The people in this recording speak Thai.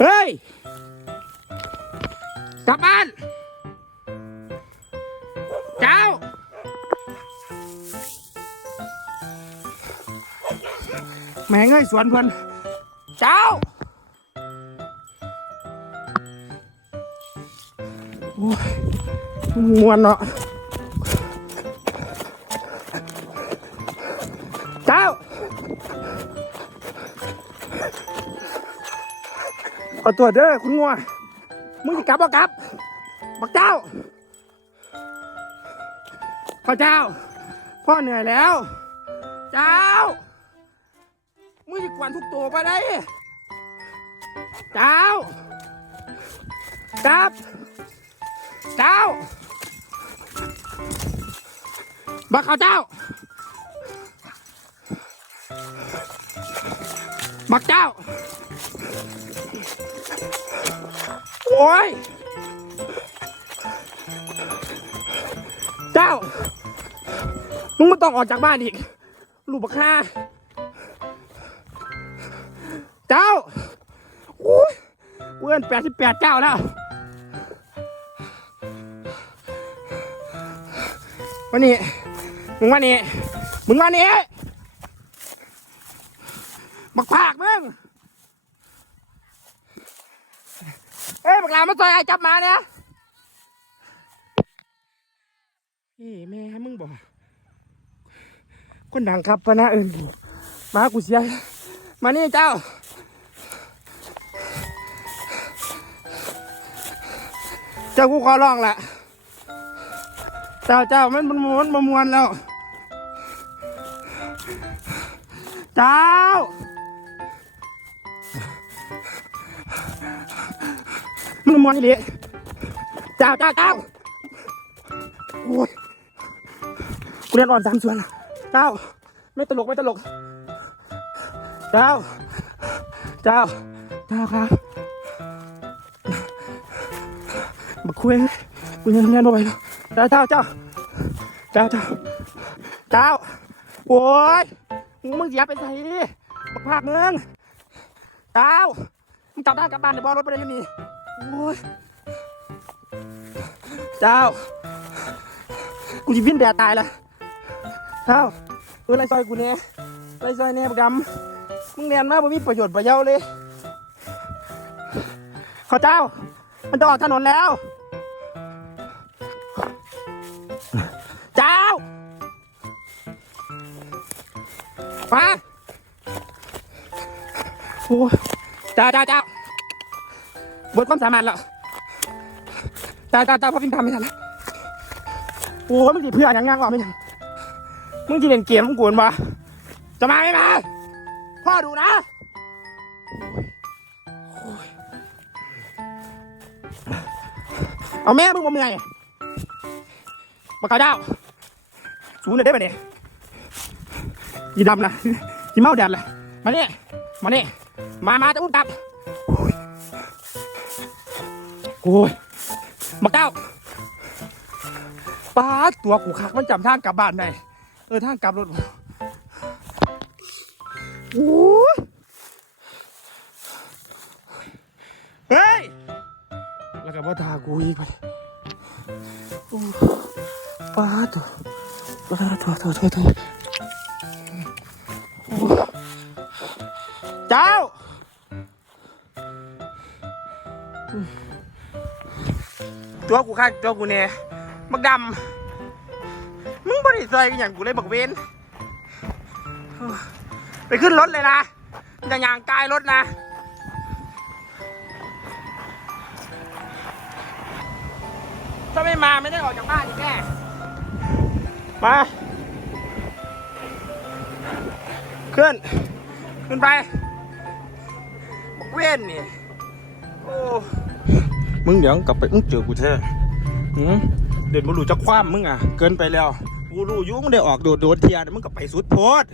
เฮ้ย กลับบ้าน เจ้า แม่งเอ้ยสวนเพื่อนเจ้า โอ้ยมวนเนาะ เจ้า ขอตัวเด้อคุณงัวมึงจะกลับบ่กลับบักเจ้าข้าเจ้า พ่อเหนื่อยแล้ว เจ้า มึงจะกวนทุกตัวไปได้เจ้า กลับ เจ้า บักเขาเจ้า บักเจ้า อ้ย เจ้า มึงไม่ต้องออกจากบ้านอีก ลูกบักค่าเจ้าโอ้ยเว้นแปดสิบแปดเจ้าแล้ว วันนี้ มึงวันนี้ มึงวันนี้ บักภาคมึง เอ้ยบักห ลามาซอยไอ้จับมาเนี่ยเฮ้ยแม่มึงบอกคนดังครับพะนะเอิญมากูเสียมานี่เจ้าเจ้ากูขอร้องละเจ้าเจ้ามันมันมันมามวนแล้ว เจ้า มวนอีหลีเจ้าเจ้าเจ้าโอ้ยกูเรียนอ่อนสามส่วนละเจ้าไม่ตลกไม่ตลกเจ้าเจ้าเจ้าครับบักคุยกูยังเรียนบ่ไปเจ้าเจ้าเจ้าเจ้าเจ้าเจ้าโอ้ยมึงอย่าไปใส่บักภาคมึงเจ้ามึงกลับบ้กลับบ้านเดี๋ยวบอลรถไปเลยยู่นี่ โอ้ยเจ้า กูจะวิ่งแดดตายละเจ้าเออไรซอยกูเนี่ยไรซอยเนี่ยประกำมึงเรียนมาบ่มีประโยชน์ประเยาเลยขอเจ้า มันจะออกถนนแล้ว เจ้ามาโอ้เจ้าเจ้าเจ้า บทความสามารถแล้วตาตาตาพอพิมพ์ทำไม่ทันแล้วโอ้ยมึงจีเพื่อนยังงังวะไม่ทันมึงจีเล่นเกมมึงกวนปะจะมาไม่มาพ่อดูนะเอาแม่มึงมาเมื่อยมาเขาเจ้าสูนเลยได้ปะเนี่ยยีดำนะยีเมาแดดเลยมาเนี่ยมาเนี่ยมา มาจะอุ้มกลับ โอ้ยมาเก้าป้าตัวกูคักมันจำทางกลับบ้านได้เออทางกลับรถโอ้ยเฮ้ยแล้วก็มาทากูอีกไปป้าตัวป้าตัวตัวตัวตัวเจ้า ตัวกูข้างตัวกูเนี่ยบักดำมึงบริสุทธิ์กันอย่างกูเลยบักเวนไปขึ้นรถเลยนะอย่าย่างกายรถนะถ้าไม่มาไม่ได้ออกจากบ้านอีกแน่มาขึ้น ขึ้นไปบักเวนนี่ มึงเดี๋ยวกลับไปมึงเจอกูแท้หืมเด่นบุรุจะคว้ามมึงอะ เกินไปแล้ว กูรู้ยุ่มึงได้ออกโดดโดดเทียนมึงกลับไปสุดโพด